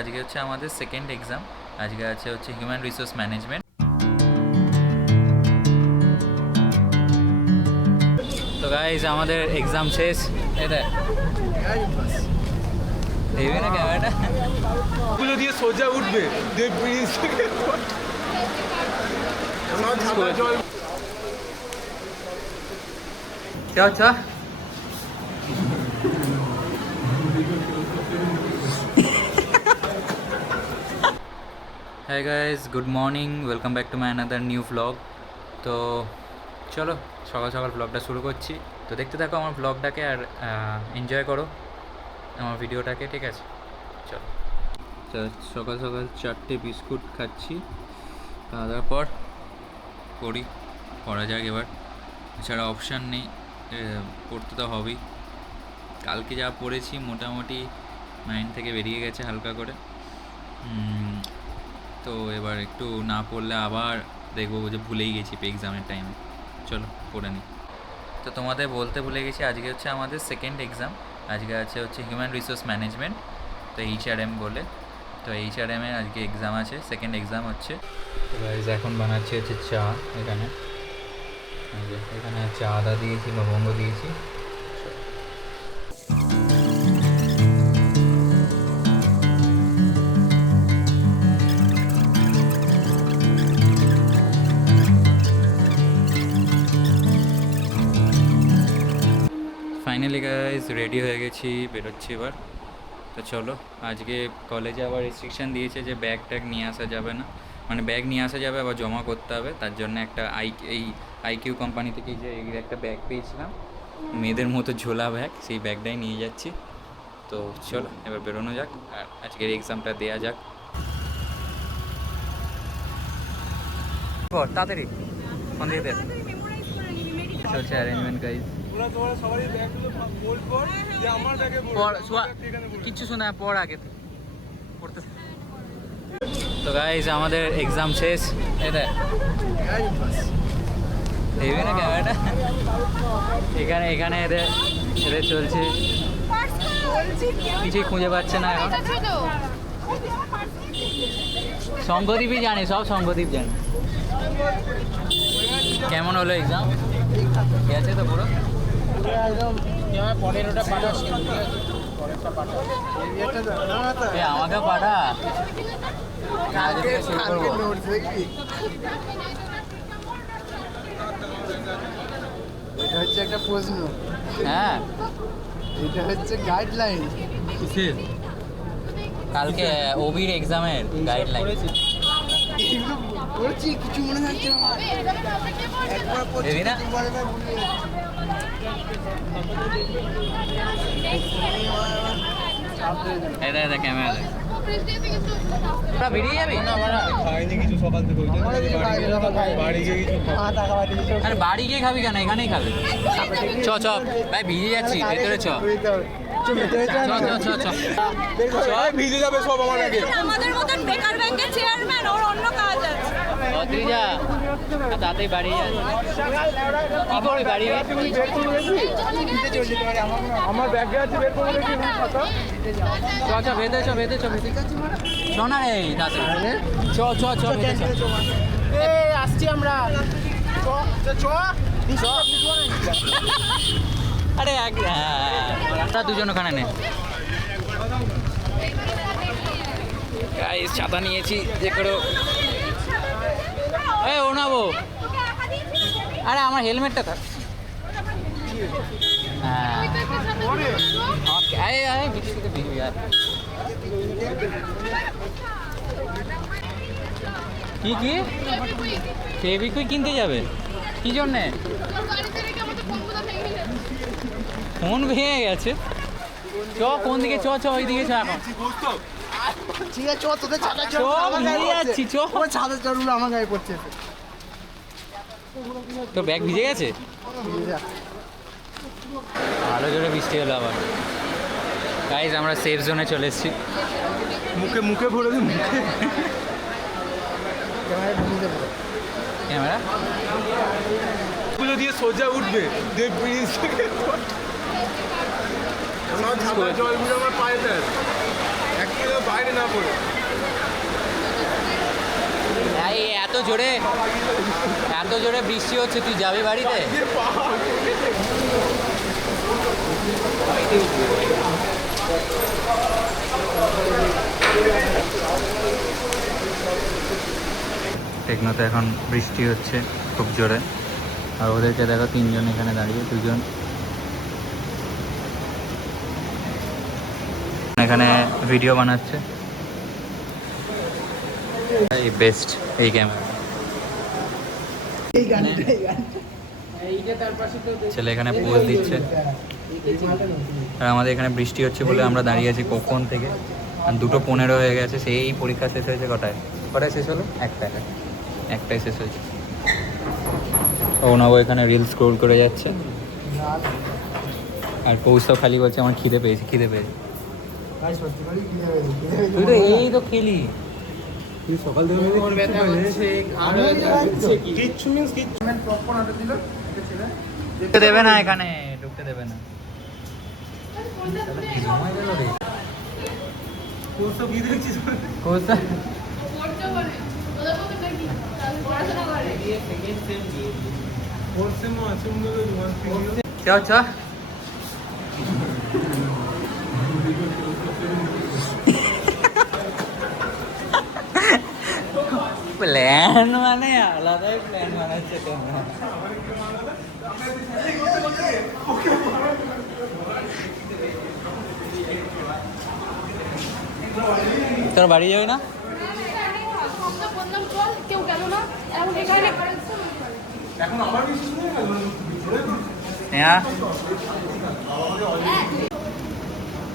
আজকে হচ্ছে আমাদের সেকেন্ড এক্সাম। আজকে হচ্ছে হিউম্যান রিসোর্স ম্যানেজমেন্ট। তো গাইজ আমাদের এক্সাম শেষ। এটা দেবে না ক্যামেরাটা, গুলো দিয়ে সোজা উঠবে আচ্ছা hi guys, good morning, welcome back to my another new vlog. তো চলো সকাল সকাল ভ্লগটা শুরু করছি। তো দেখতে থাকো আমার ভ্লগটাকে আর এনজয় করো আমার ভিডিওটাকে, ঠিক আছে? চলো। তো সকাল সকাল 4টে বিস্কুট খাচ্ছি, খাওয়া দাওয়ার পর পড়া যাক এবার। এছাড়া অপশান নেই, পড়তে তো হবেই। কালকে যা পড়েছি মোটামুটি মাইন্ড থেকে বেরিয়ে গেছে হালকা করে। তো এবার একটু না পড়লে আবার দেখবো যে ভুলেই গেছি এক্সামের টাইমে। চলো পড়ে নিই। তো তোমাদের বলতে ভুলে গেছি, আজকে হচ্ছে আমাদের সেকেন্ড এক্সাম। আজকে হচ্ছে হিউম্যান রিসোর্স ম্যানেজমেন্ট, তো HRM বলে। তো HRM এর আজকে এক্সাম আছে, সেকেন্ড এক্সাম হচ্ছে। তো গাইজ এখন বানাচ্ছি হচ্ছে চা। এখানে হচ্ছে আদা দিয়েছি, লবঙ্গ দিয়েছি। ফাইনালি গাইজ রেডি হয়ে গেছি, বেরোচ্ছি এবার। তো চলো, আজকে কলেজে আবার রেস্ট্রিকশান দিয়েছে যে ব্যাগ ট্যাগ নিয়ে আসা যাবে না, মানে ব্যাগ নিয়ে আসা যাবে আবার জমা করতে হবে। তার জন্য একটা IQ কোম্পানি থেকে যে একটা ব্যাগ পেয়েছিলাম, মেয়েদের মতো ঝোলা ব্যাগ, সেই ব্যাগটাই নিয়ে যাচ্ছি। তো চলো এবার বেরোনো যাক আর আজকের এক্সামটা দেওয়া যাক। তাড়াতাড়ি ফোন দিয়ে দে। চলছে অ্যারেঞ্জমেন্ট গাইজ। কিচ্ছু শোনা পড় আগে পড়তে। তো গাইজ আমাদের এক্সাম শেষ। এটা দেবে না ক্যামেরাটা, এখানে এদের চলছে, কিছুই খুঁজে পাচ্ছে না এখন। শঙ্করদীপই জানে, সব শঙ্করদীপ জানে। কেমন হলো এক্সাম? গেছে তো পুরো আমাকে পাঠা, এটা হচ্ছে একটা প্রশ্ন। হ্যাঁ এটা হচ্ছে গাইডলাইন। কালকে ওবির এক্সামের গাইডলাইন। এগুলো পড়ছি, কিছু মনে থাকছে না আমার। একবার পড়ছি, দেবি না? দুবার এবার ভুলে যাচ্ছি। এটা ক্যামেরা বেরিয়ে যাবি না? খাইনি কিছু সকাল থেকে, বাড়ি গিয়ে কিছু আরে বাড়ি গিয়ে খাবি কেন, এখানেই খাবি। চ ভাই, ভিজে যাচ্ছি, ভেতরে চ। ভিজে যাবে সব আমার আগে। আমাদের মতন বেকার ব্যাংকের চেয়ারম্যান, ওর অন্য কাজ আছে। যা তাতেই বাড়ি যা। কি করবি বাড়ি গিয়ে? আমার ব্যাগে আছে, বের করে দেখি খাতা। চ ভেতরে চ না রে, তাড়াতাড়ি চ। আসছি আমরা। আরে আমরা দুজন ওখানে নে। গাইস ছাতা নিয়েছি, যে করো। ও নাবো, আরে আমার হেলমেটটা থাক। কি ফেভিকুইক কিনতে যাবে? কি জন্যে? ফোন ভেঙে গেছে। কোন দিকে? ওই দিকে চ এখন। ঠিক আছে, তোদের ছাতা চ, ভিজে যাচ্ছি, চ। ছাদের চড়গুলো আমার গায়ে পড়ছে। তো ব্যাগ ভিজে গেছে, ভালো জোরে বৃষ্টি হলো আবার। গাইজ আমরা সেফ জোনে চলে এসেছি। মুখে ভরে দিই, মুখে ক্যামেরা গুলো দিয়ে সোজা উঠবে, জলগুলো আমার পায়ে দেয়। বাইরে না পড়ে এই এত জোরে বৃষ্টি হচ্ছে, তুই যাবি বাড়িতে? টেকনোতে এখন বৃষ্টি হচ্ছে খুব জোরে, আর ওদেরকে দেখো 3 জন এখানে দাঁড়িয়ে, 2 জন এখানে ভিডিও বানাচ্ছে। এই বেস্ট এই ক্যামেরা, ছেলে এখানে পোজ দিচ্ছে। আর আমাদের এখানে বৃষ্টি হচ্ছে বলে আমরা দাঁড়িয়ে আছি কখন থেকে, আর 2:15 হয়ে গেছে। সেই পরীক্ষা শেষ হয়েছে কটায় শেষ হলো? একটায় শেষ হয়েছে। ওনাবো এখানে রিল স্ক্রোল করে যাচ্ছে, আর পৌঁছাও খালি বলছে আমার খিদে পেয়েছে। তুই তো এই তো খেলি সকাল থেকে কিচ্ছু মিন্স কিচ্ছু ঢুকতে দেবে না, এখানে ঢুকতে দেবে না। চ প্ল্যান মানে আলাদাই প্ল্যান বানাচ্ছে তোমরা। তোর বাড়ি যাবে না?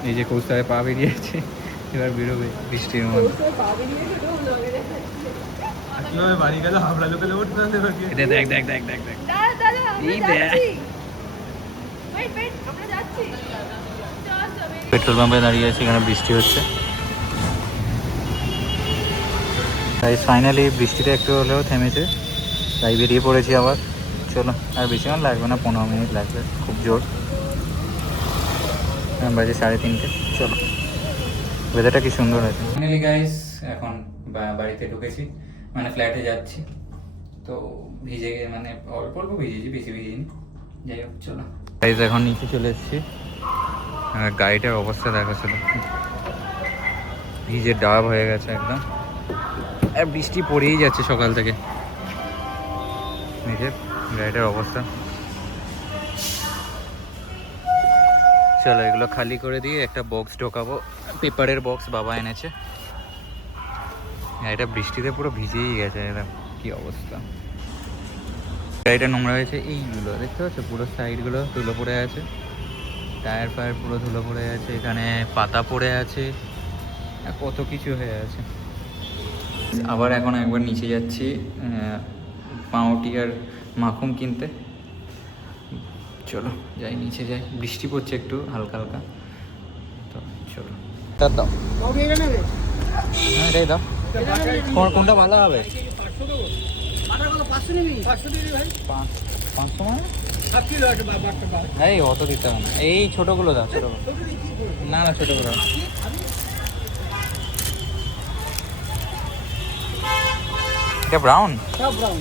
এই যে কৌশলে পা বেরিয়েছে, এবার বেরোবে বৃষ্টির মধ্যে। বাড়ি গেল হাবড়া লোকে উঠতে দেখ দেখ দেখ দেখ দেখ দেখ এই দেখ, পেট্রোল পাম্পে দাঁড়িয়ে আছি, এখানে বৃষ্টি হচ্ছে। তাই ফাইনালি বৃষ্টিটা একটু হলেও থেমেছে, তাই বেরিয়ে পড়েছি আবার। চলো, আর বেশিক্ষণ লাগবে না, 15 মিনিট লাগবে খুব জোর। বাজে 3:30। চলো, ওয়েদারটা কি সুন্দর আছে। ফাইনালি গাইস এখন বাড়িতে ঢুকেছি, মানে ফ্ল্যাটে যাচ্ছি। তো ভিজে মানে অল্প অল্প ভিজেছি, বেশি ভিজিনি। যাই হোক চলো গাইস, এখন নিচে চলে এসেছি। গাড়িটার অবস্থা দেখা ছিল, ভিজে ডাব হয়ে গেছে একদম, আর বৃষ্টি পড়েই যাচ্ছে সকাল থেকে। নিজের গাড়িটার অবস্থা। চলো এগুলো খালি করে দিয়ে একটা বক্স ঢোকাবো, পেপারের বক্স বাবা এনেছে। গাড়িটা বৃষ্টিতে পুরো ভিজেই গেছে, এরকম কি অবস্থা। গাড়িটা নোংরা হয়েছে, এইগুলো দেখতে পাচ্ছ পুরো সাইডগুলো ধুলো পড়ে আছে, টায়ার ফায়ার পুরো ধুলো পড়ে আছে, এখানে পাতা পড়ে আছে, কত কিছু হয়ে আছে। আবার এখন একবার নিচে যাচ্ছি পাউরুটি আর মাখন কিনতে। চলো যাই, নিচে যাই, বৃষ্টি পড়ছে একটু হালকা হালকা। তো চলো দাও, হ্যাঁ এটাই দাও। কোনটা ভালো হবে? 500 মানে এই অত দিতে হবে না, এই ছোটোগুলো দাও, ছোটোগুলো। না না ছোটোগুলো। এটা ব্রাউন, সব ব্রাউন।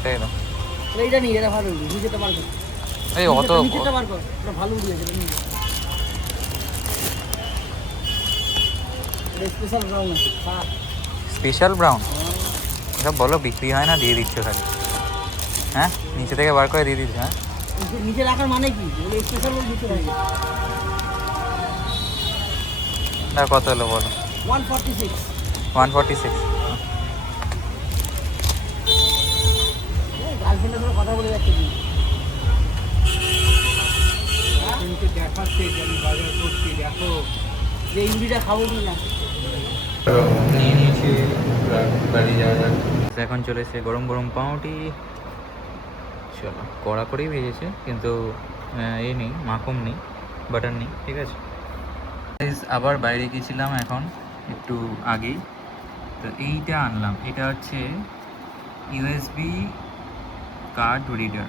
এটাই দাও। এইটা নিয়ে এটা ভালো উড়বে, নিচেটা বার কর। এই অত নিচেটা বার কর, এটা ভালো উড়বে, এটা নিয়ে। এটা স্পেশাল ব্রাউন আছে। হ্যাঁ স্পেশাল ব্রাউন, এটা বলো বিক্রি হয় না, দিয়ে দিচ্ছ খালি। হ্যাঁ নিচে থেকে বার করে দিয়ে দিচ্ছ। হ্যাঁ নিচে রাখার মানে কি? বলে স্পেশাল বলে নিচে রাখবে। না কত হলো বলো? 146। 146। গার্লফ্রেন্ডের সাথে কথা বলে যাচ্ছে। দেখাচ্ছে যে আমি বাজার করছি, দেখো যে ইন্ডিটা খাবো কি না। নিয়ে নিয়েছি, বাড়ি যাওয়া যাক। এখন চলে এসে গরম গরম পাউরুটি। চলো, কড়া করেই ভেজেছে, কিন্তু এই নেই, মাখন নেই, বাটার নেই, ঠিক আছে। আবার বাইরে গেছিলাম এখন একটু আগেই, তো এইটা আনলাম। এটা হচ্ছে ইউএসবি কার্ড রিডার,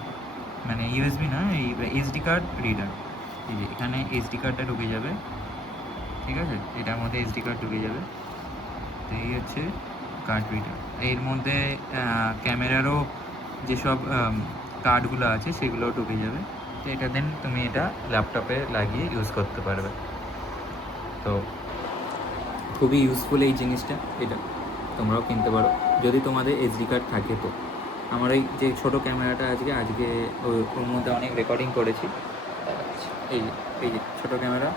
মানে ইউএসবি না, এই এসডি কার্ড রিডার। এই যে এখানে এসডি কার্ডটা ঢুকে যাবে, ঠিক আছে, এটার মধ্যে এসডি কার্ড ঢুকে যাবে। তো এই হচ্ছে কার্ড রিডার। এর মধ্যে ক্যামেরারও যেসব কার্ডগুলো আছে সেগুলো ঢুকে যাবে। তো এটা দেন তুমি এটা ল্যাপটপে লাগিয়ে ইউজ করতে পারবে। তো খুবই ইউজফুল এই জিনিসটা, এটা তোমরাও কিনতে পারো যদি তোমাদের এসডি কার্ড থাকে। তো আমার এই যে ছোটো ক্যামেরাটা আজকে ওর মধ্যে অনেক রেকর্ডিং করেছি। এই যে ছোটো ক্যামেরা,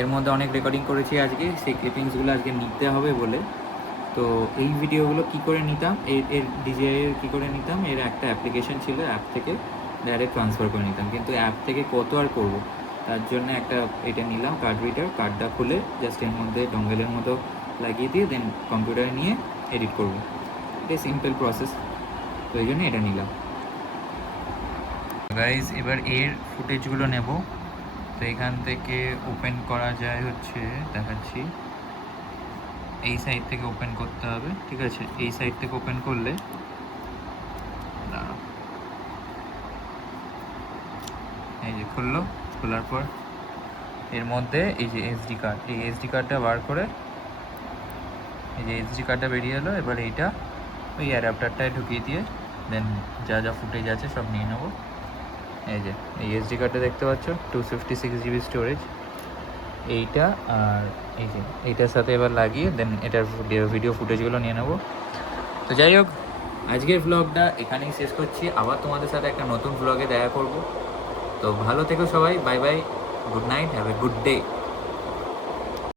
এর মধ্যে অনেক রেকর্ডিং করেছি আজকে, সেই ক্লিপিংসগুলো আজকে নিতে হবে বলে। তো এই ভিডিওগুলো কী করে নিতাম, এর ডিজিআইয়ের কী করে নিতাম, এর একটা অ্যাপ্লিকেশন ছিল, অ্যাপ থেকে ডাইরেক্ট ট্রান্সফার করে নিতাম। কিন্তু অ্যাপ থেকে কত আর করবো, তার জন্য একটা এটা নিলাম কার্ড রিডার। কার্ডটা খুলে জাস্ট এর মধ্যে ডঙ্গেলের মতো লাগিয়ে দিয়ে দেন কম্পিউটারে নিয়ে এডিট করবো। এটাই সিম্পল প্রসেস, তো এই জন্য এটা নিলাম। গাইজ এবার এর ফুটেজগুলো নেব। তো এখান থেকে ওপেন করা যায় হচ্ছে, দেখাচ্ছি, এই সাইড থেকে ওপেন করতে হবে, ঠিক আছে। এই সাইড থেকে ওপেন করলে এই যে খুললো, খোলার পর এর মধ্যে এই যে এসডি কার্ড, এই এসডি কার্ডটা বার করে, এই যে এসডি কার্ডটা বেরিয়ে এলো। এবার এইটা ওই অ্যাডাপ্টারটায় ঢুকিয়ে দিয়ে দেন যা যা ফুটেজ আছে সব নিয়ে নেবো। এই যে এই এসডি কার্ডটা দেখতে পাচ্ছ, 256 জিবি স্টোরেজ এইটা। আর এই যে এইটার সাথে এবার লাগিয়ে দেন এটার ভিডিও ফুটেজগুলো নিয়ে নেবো। তো যাই হোক, আজকের ভ্লগটা এখানেই শেষ করছি। আবার তোমাদের সাথে একটা নতুন ভ্লগে দেখা করব। তো ভালো থেকো সবাই, bye bye, good night, have a good day.